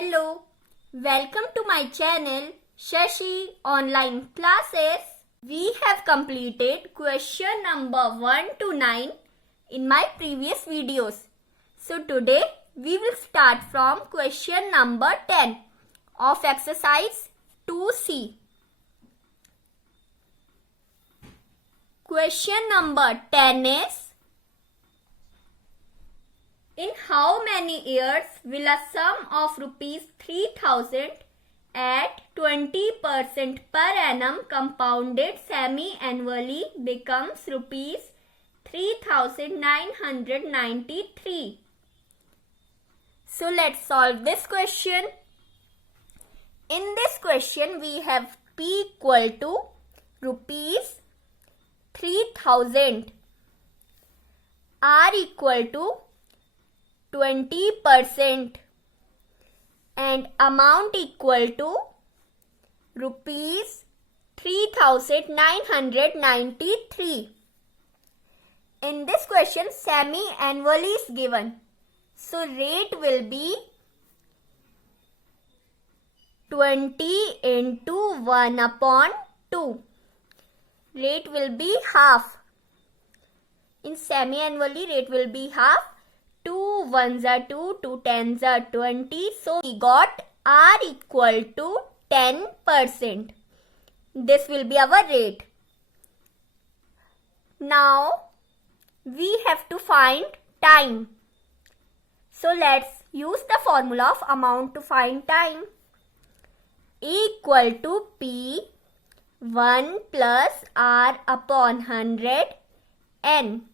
Hello, welcome to my channel Shashi Online Classes. We have completed question number 1 to 9 in my previous videos. So today we will start from question number 10 of exercise 2C. Question number 10 is: in how many years will a sum of rupees 3000 at 20% per annum compounded semi-annually becomes rupees 3993? So let's solve this question. In this question we have P equal to rupees 3000, R equal to 20% and amount equal to rupees 3993. In this question semi-annually is given. So rate will be 20 into 1 upon 2. Rate will be half. In semi-annually rate will be half. 2 ones are 2, 2 tens are 20. So we got R equal to 10%. This will be our rate. Now we have to find time. So let's use the formula of amount to find time. E equal to P 1 plus R upon 100 N.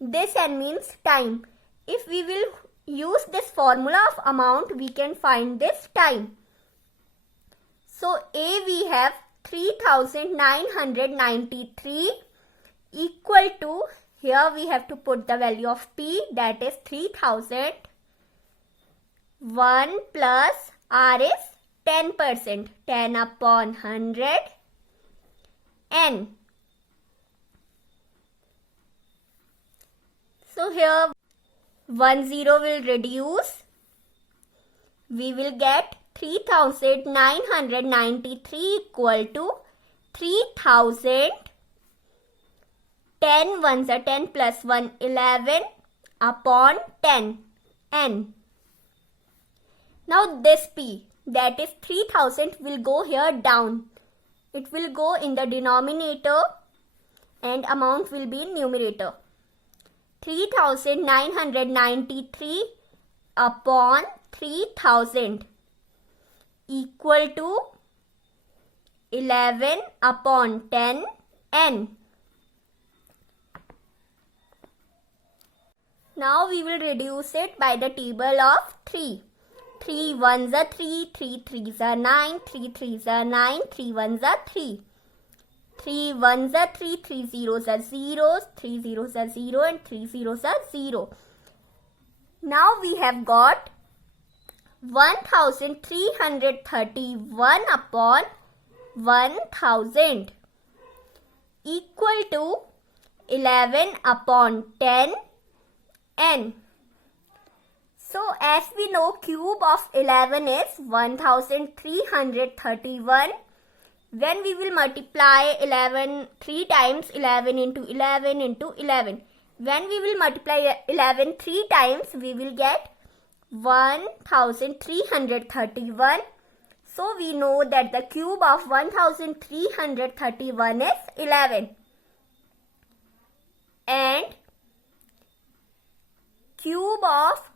This N means time. If we will use this formula of amount, we can find this time. So A we have 3993 equal to, here we have to put the value of P, that is 3000. 1 plus R is 10%, 10 upon 100 N. So here 1 0 will reduce. We will get 3993 equal to 3000. 10 ones are 10 plus 1 11 upon 10 N. Now this P, that is 3000, will go here down. It will go in the denominator and amount will be in numerator. 3993 upon 3000 equal to 11 upon 10 N. Now we will reduce it by the table of 3. 3 ones are 3, 3 threes are 9, 3 threes are 9, 3 ones are 3. 3 ones are 3, 3 zeros are zeros, 3 zeros are 0 and 3 zeros are 0. Now we have got 1331 upon 1000 equal to 11 upon 10 N. So as we know, cube of 11 is 1331. When we will multiply 11 3 times, 11 into 11 into 11. When we will multiply 11 3 times, we will get 1331. So we know that the cube of 1331 is 11. And cube of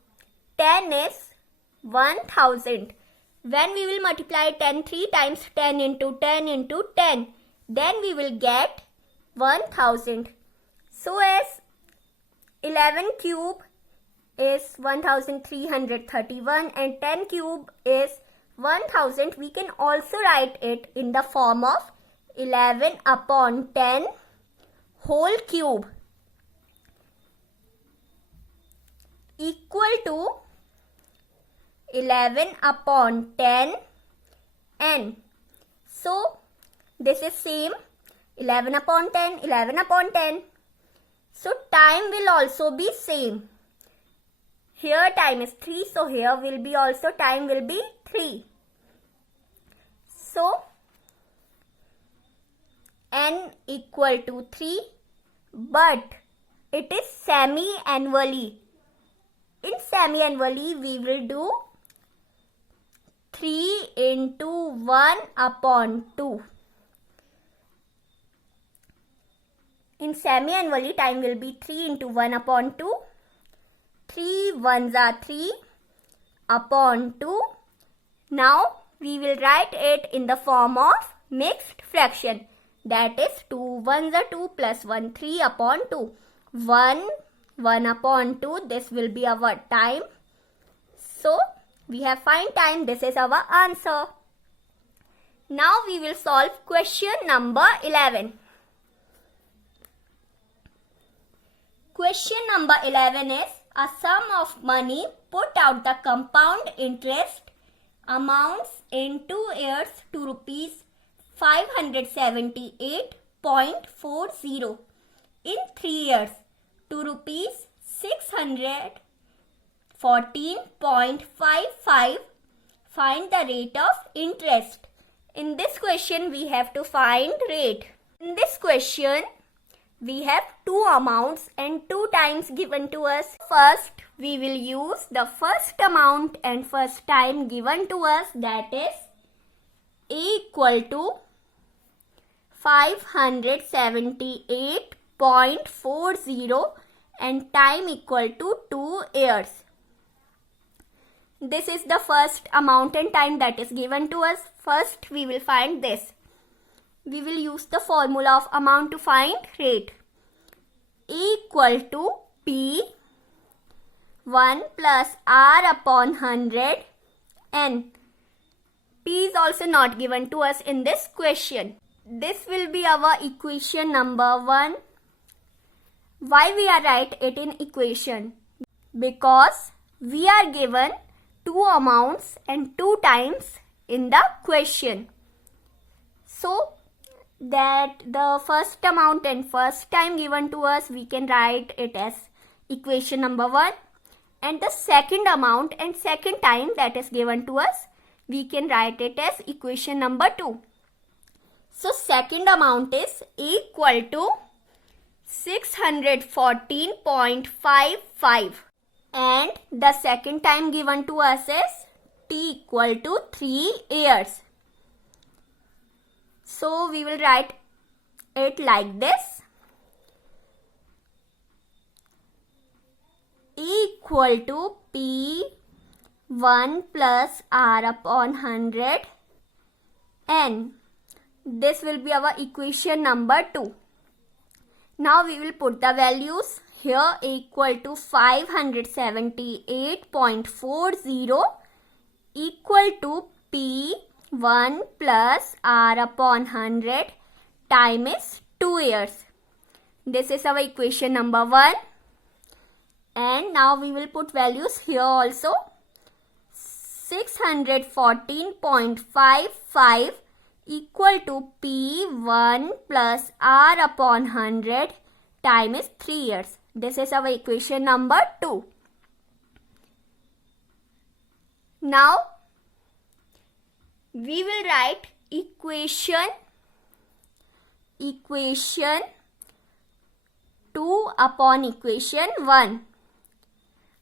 10 is 1000. When we will multiply 10 3 times, 10 into 10 into 10, then we will get 1000. So as 11 cube is 1331 and 10 cube is 1000, we can also write it in the form of 11 upon 10 whole cube equal to 11 upon 10 N. So this is same, 11 upon 10, 11 upon 10. So time will also be same. Here time is 3, so here will be also time will be 3. So n equal to 3, but it is semi-annually. In semi-annually, we will do 3 into 1 upon 2. In semi-annually, time will be 3 into 1 upon 2. 3 ones are 3 upon 2. Now, we will write it in the form of mixed fraction. That is 2 ones are 2 plus 1, 3 upon 2. 1 upon 2, this will be our time. So, we have find time, this is our answer. Now, we will solve question number 11. Question number 11 is, a sum of money put out the compound interest amounts in 2 years to rupees 578.40. In 3 years to rupees 614.55. Find the rate of interest. In this question, we have to find rate. In this question, we have two amounts and 2 times given to us. First, we will use the first amount and first time given to us, that is A equal to 578.40 and time equal to 2 years. This is the first amount and time that is given to us. First, we will find this. We will use the formula of amount to find rate. Equal to P 1 plus R upon 100 N. P is also not given to us in this question. This will be our equation number 1. Why we are write it in equation? Because we are given 2 amounts and 2 times in the question. So, that the first amount and first time given to us, we can write it as equation number 1, and the second amount and second time that is given to us, we can write it as equation number 2. So second amount is equal to 614.55 and the second time given to us is T equal to 3 years. So we will write it like this. Equal to P 1 plus R upon 100 N. This will be our equation number 2. Now we will put the values here. Equal to 578.40 equal to P 1 plus R upon 100 time is 2 years. This is our equation number 1. And now we will put values here also. 614.55 equal to P 1 plus R upon 100 time is 3 years. This is our equation number 2. Now we will write equation 2 upon equation 1.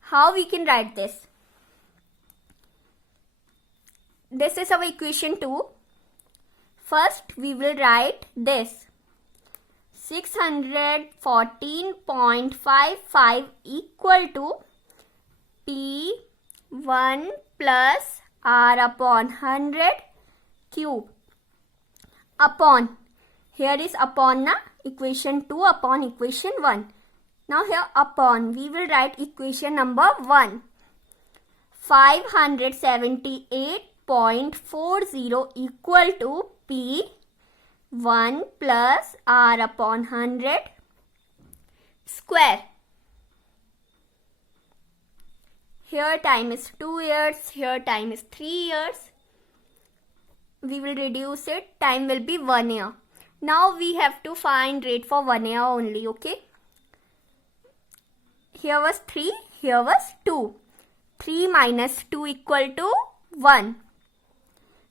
How we can write this? This is our equation 2. First, we will write this. 614.55 equal to P 1 plus R upon 100 cube. Upon. Here is upon na. Equation 2 upon equation 1. Now here upon. We will write equation number 1. 578.40 equal to P 1 plus R upon 100 square. Here time is 2 years, here time is 3 years. We will reduce it, time will be 1 year. Now we have to find rate for 1 year only, okay? Here was 3, here was 2. 3 minus 2 equal to 1.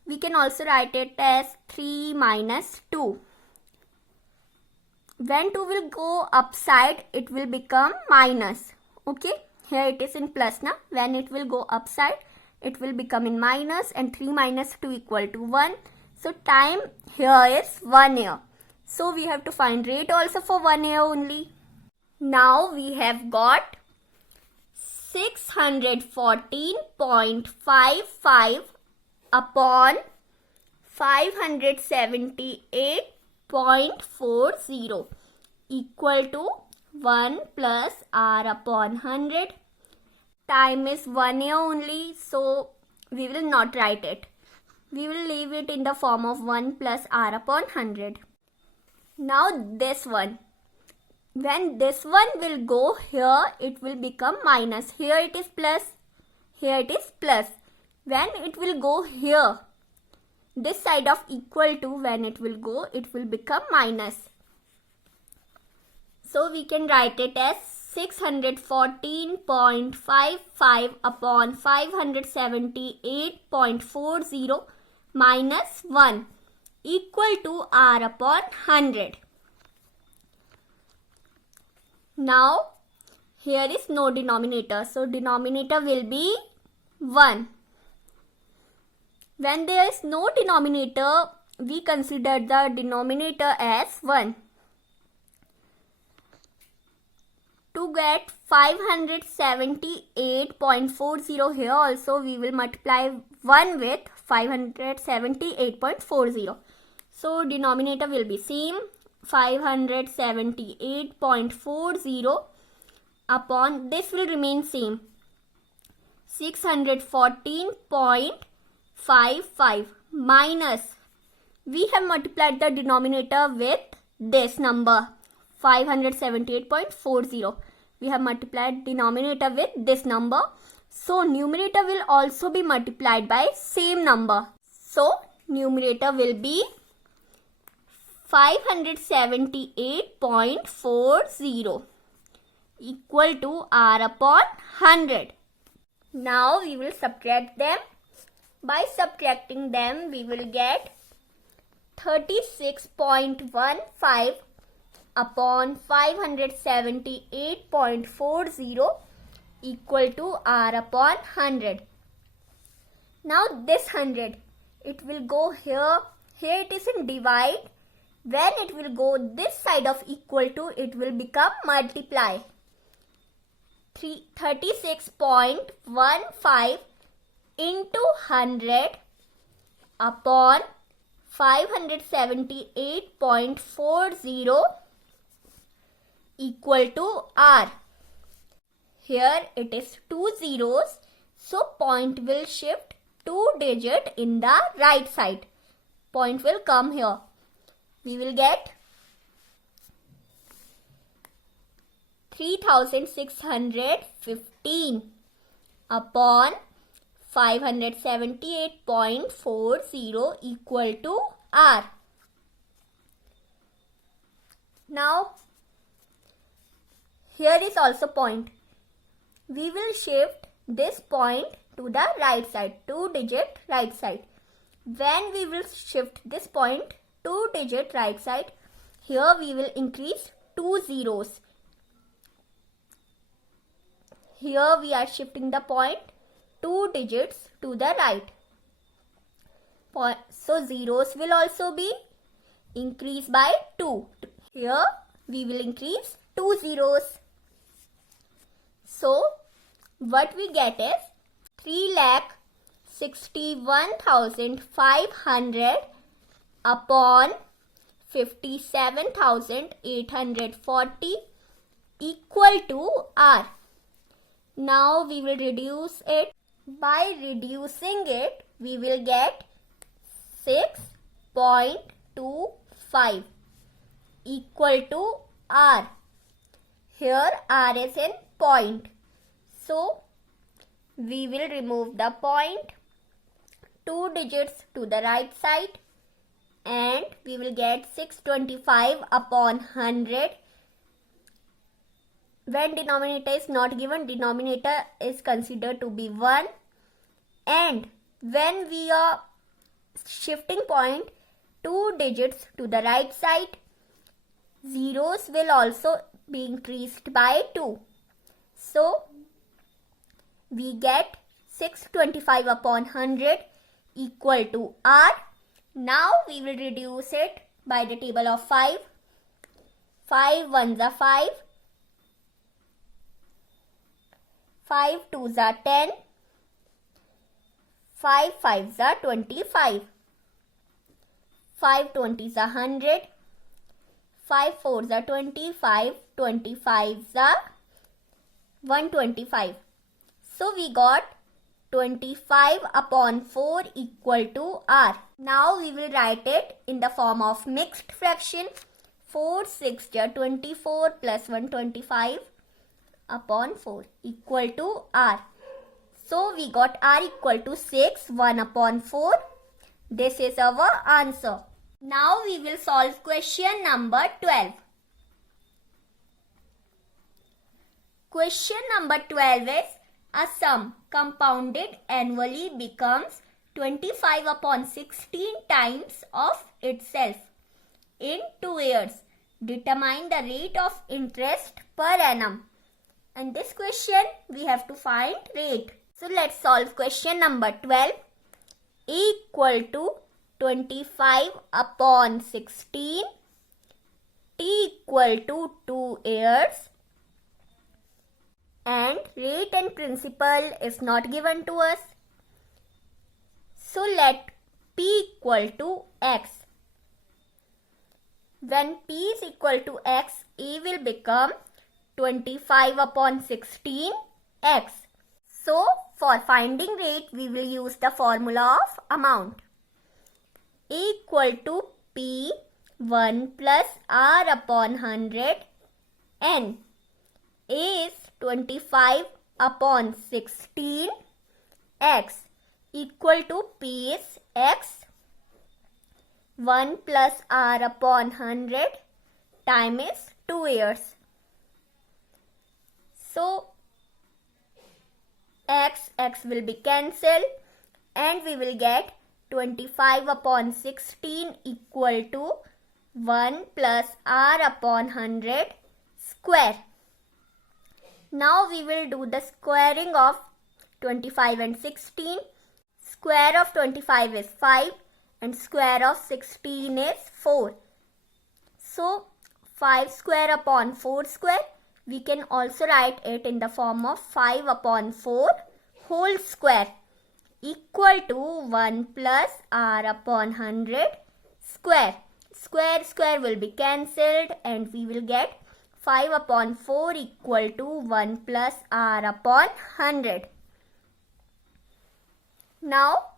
We can also write it as 3 minus 2. When 2 will go upside, it will become minus. Okay, here it is in plus now. When it will go upside, it will become in minus, and 3 minus 2 equal to 1. So time here is 1 year. So we have to find rate also for 1 year only. Now we have got 614.55 upon 578.40 equal to 1 plus r upon 100. Time is 1 year only, so we will not write it. We will leave it in the form of 1 plus r upon 100. Now this one. When this one will go here, it will become minus. Here it is plus. Here it is plus. When it will go here, this side of equal to, when it will go, it will become minus. So we can write it as 614.55 upon 578.40 minus 1 equal to r upon 100. Now here is no denominator, so denominator will be 1. When there is no denominator, we consider the denominator as 1. To get 578.40 here also, we will multiply 1 with 578.40. So denominator will be same, 578.40 upon, this will remain same, 614.55 minus, we have multiplied the denominator with this number 578.40. We have multiplied denominator with this number. So numerator will also be multiplied by same number. So numerator will be 578.40 equal to r upon 100. Now we will subtract them. By subtracting them, we will get 36.15 upon 578.40 equal to r upon 100. Now this 100, it will go here. Here it is in divide. When it will go this side of equal to, it will become multiply. 36.15 into 100 upon 578.40 equal to r. Here it is 2 zeros, so point will shift 2 digit in the right side. Point will come here. We will get 3615 upon 578.40 equal to r. Now here is also point. We will shift this point to the right side, 2 digit right side. When we will shift this point 2 digit right side, here we will increase 2 zeros. Here we are shifting the point 2 digits to the right. So zeros will also be increased by 2. Here we will increase 2 zeros. So what we get is 3,61,500 upon 57,840 equal to r. Now we will reduce it. By reducing it, we will get 6.25 equal to r. Here r is in point. So we will remove the point, 2 digits to the right side, and we will get 625 upon 100 when denominator is not given, denominator is considered to be 1, and when we are shifting point 2 digits to the right side, zeros will also be increased by 2. So we get 625 upon 100 equal to R. Now we will reduce it by the table of 5. 5 ones are 5. 5 twos are 10. 5 fives are 25. 5 twenties are 100. 5 fours are 25. 25s are 125. So we got 25 upon 4 equal to R. Now we will write it in the form of mixed fraction. 4 6 are 24 plus 125 upon 4 equal to R. So we got R equal to 6, 1 upon 4. This is our answer. Now we will solve question number 12. Question number 12 is, a sum compounded annually becomes 25 upon 16 times of itself in 2 years. Determine the rate of interest per annum. In this question, we have to find rate. So let's solve question number 12. Equal to 25 upon 16. T equal to 2 years. And rate and principal is not given to us. So let P equal to X. When P is equal to X, A will become 25 upon 16 X. So for finding rate, we will use the formula of amount. A equal to P 1 plus R upon 100 N. A is 25 upon 16 X equal to P is X 1 plus R upon 100 time is 2 years. So X will be cancelled and we will get 25 upon 16 equal to 1 plus R upon 100 square. Now we will do the squaring of 25 and 16. Square of 25 is 5 and square of 16 is 4. So 5 square upon 4 square. We can also write it in the form of 5 upon 4 whole square equal to 1 plus R upon 100 square. Square will be cancelled and we will get 5 upon 4 equal to 1 plus R upon 100. Now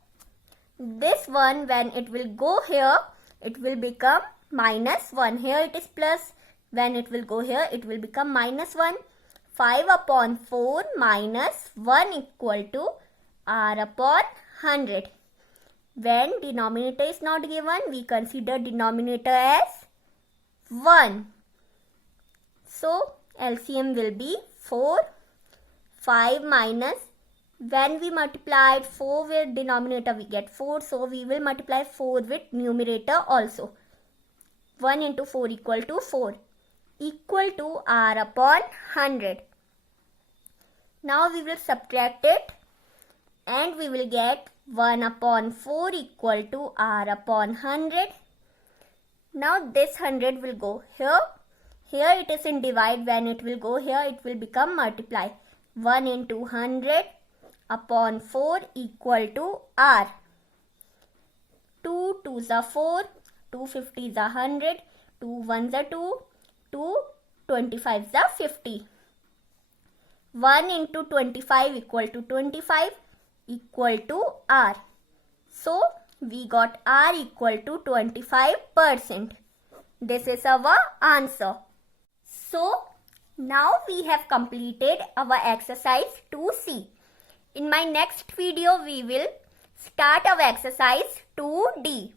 this one, when it will go here, it will become minus 1. Here it is plus. When it will go here, it will become minus 1. 5 upon 4 minus 1 equal to R upon 100. When denominator is not given, we consider denominator as 1. So LCM will be 4. 5 minus, when we multiplied 4 with denominator, we get 4. So we will multiply 4 with numerator also. 1 into 4 equal to 4. Equal to R upon 100. Now we will subtract it and we will get 1 upon 4 equal to R upon 100. Now this 100 will go here. Here it is in divide. When it will go here, it will become multiply. 1 into 100 upon 4 equal to R. 2 2s are 4. 2 50s are 100. 2 1s are 2. 2 25s are 50. 1 into 25 equal to 25 equal to R. So we got R equal to 25%. This is our answer. So now we have completed our exercise 2C. In my next video, we will start our exercise 2D.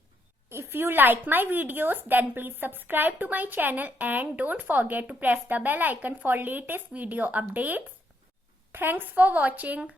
If you like my videos, then please subscribe to my channel and don't forget to press the bell icon for latest video updates. Thanks for watching.